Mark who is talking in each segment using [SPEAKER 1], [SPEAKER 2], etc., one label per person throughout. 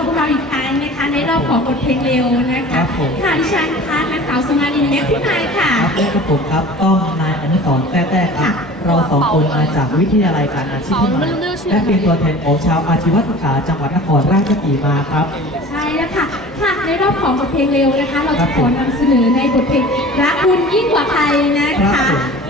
[SPEAKER 1] กับพวกเราอีกครั้งนะคะ ในรอบของบทเพลงเร็วนะ
[SPEAKER 2] ครั
[SPEAKER 1] คะ
[SPEAKER 2] บผม
[SPEAKER 1] ค่ะดิฉันนะคะนางสาวสุมาลีเล็กพิมายค่ะ
[SPEAKER 2] ครับและกระผมครับต้องนายอนุสรณ์แต้แต้ครับ
[SPEAKER 1] ค่ะ
[SPEAKER 2] เราสองคนมาจากวิทยาลัยการอาชีพพิมายและเป็นตัวแทนของชาวอาชีวศึกษาจังหวัดนครราชสีมาครับ
[SPEAKER 1] ใช่แล้วค่ะ ค่ะ ในรอบของบทเพลงเร็วนะคะ เรา
[SPEAKER 2] ครั
[SPEAKER 1] จะ
[SPEAKER 2] บ
[SPEAKER 1] ข
[SPEAKER 2] ผ
[SPEAKER 1] อ
[SPEAKER 2] ม
[SPEAKER 1] นำเสนอในบทเพลงรักคุณยิ่งกว่าใครนะ
[SPEAKER 2] ครั
[SPEAKER 1] คะ
[SPEAKER 2] บผม
[SPEAKER 1] ซึ่ง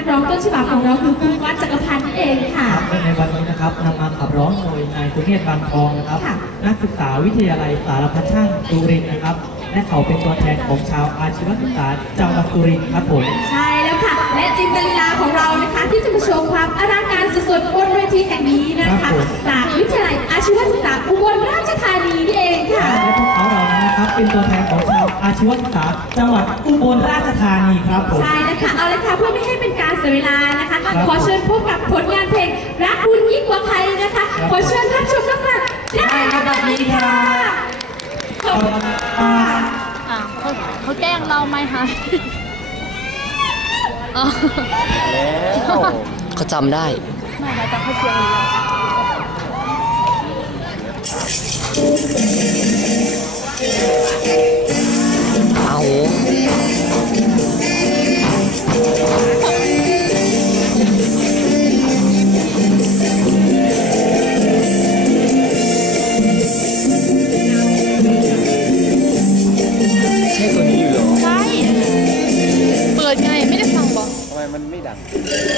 [SPEAKER 1] นักร้องต้นฉบับของเราคือคุณวัดจักรพันธ์นั่นเองค่ะ
[SPEAKER 2] และในวันนี้นะครับนำมาขับร้องโดยนายสุเทพบางทองนะครับ
[SPEAKER 1] ค่ะ
[SPEAKER 2] นักศึกษาวิทยาลัยสารพัดช่างสุรินทร์นะครับ และเขาเป็นตัวแทนของชาวอาชีวศึกษาจังหวัดสุรินทร์ครับผม
[SPEAKER 1] ใช่แล้วค่ะ และจินตลีลาของเรานะคะ ที่จะมาโชว์ความอลังการสุดๆบนเวทีแห่งนี้นะ
[SPEAKER 2] ครั
[SPEAKER 1] คะ
[SPEAKER 2] บผม
[SPEAKER 1] จากวิทยาลัยอาชีวศึกษาอุบลราชธานีนี่เองค่ะ
[SPEAKER 2] และพวกเขาเหล่านั้นนะครับเป็นตัวแทนของชาว อาชีวศึกษาจังหวัดอุบลราชธานีครับผม
[SPEAKER 1] ใช่นะคะ เอาเลยค่ะเพื่อไม่ให้เป็นการเสียเวลานะคะ
[SPEAKER 2] ครับ
[SPEAKER 1] ขอเชิญพบกับผลงานเพลงรักคุณยิ่งกว่าใครนะคะ
[SPEAKER 2] ครับ
[SPEAKER 1] ขอเชิญรับชมรับฟังได้ครับบัดนี้ค่ะขอบคุณค่ะ
[SPEAKER 3] อะเขาเขาแกล้งเราไหมคะอ๋อ
[SPEAKER 4] เขาจำได้
[SPEAKER 3] ไม่ค่ะจะเขาเชียร์เลย
[SPEAKER 4] เอา
[SPEAKER 3] ม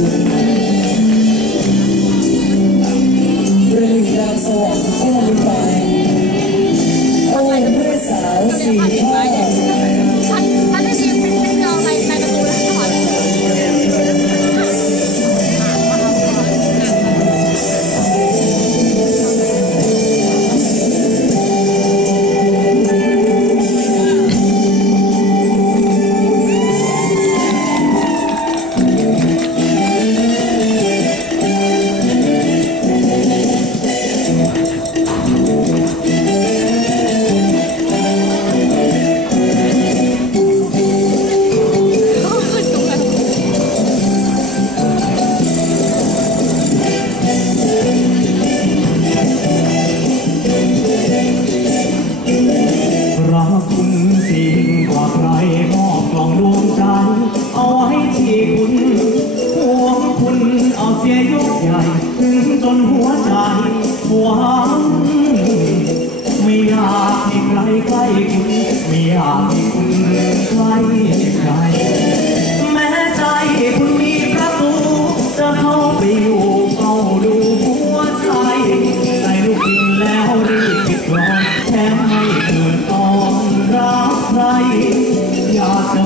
[SPEAKER 5] เรื่องระ
[SPEAKER 6] หนึ่งนางสวรรค์แค่ลิปไปโอ้เมื่อสาวสี่ข้อ
[SPEAKER 3] ท่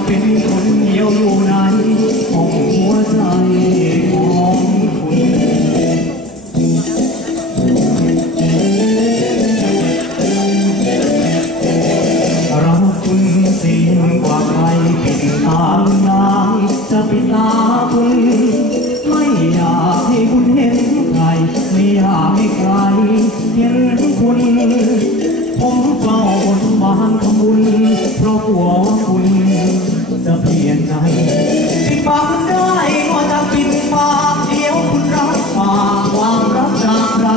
[SPEAKER 3] เป็น
[SPEAKER 2] คนเยวอยู่ในห้องหัวใจของคุณรักคุณสิ่งกว่าใครปิดตาน้ำจะปิดตาคุณไม่อยากให้คุณเห็นใครไม่อยากให้ใครเห็นคุณ ผมเฝ้าบนบานทำบุญเพราะกลัว เพียงใหปิดปากมันได้ก็จะปิดปากเดียวคุณรักฝากความรักจากใคร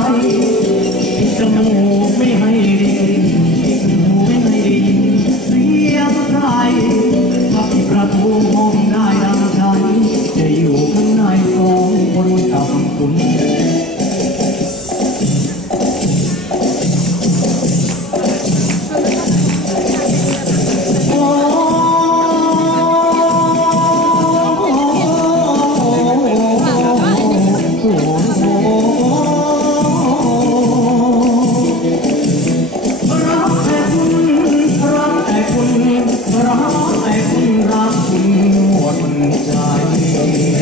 [SPEAKER 2] Thank you.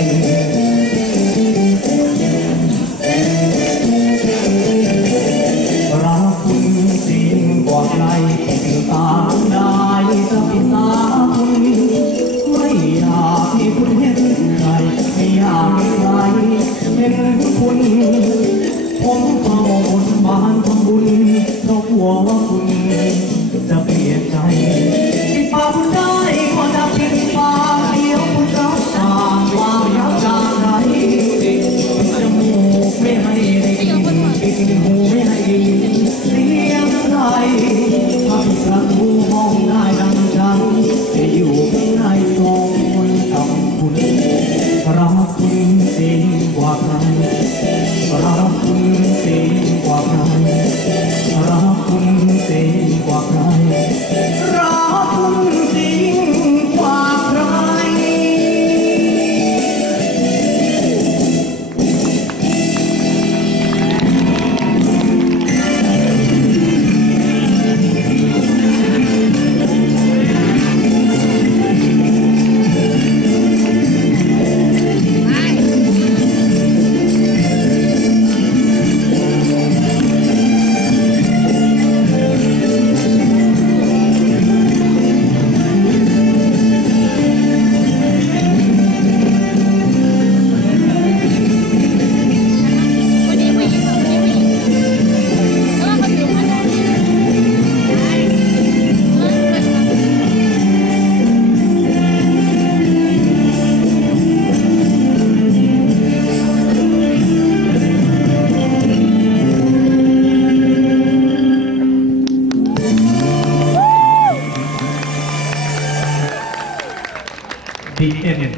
[SPEAKER 2] เย็น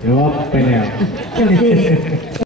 [SPEAKER 3] เดี๋
[SPEAKER 2] ยวไปแล้ว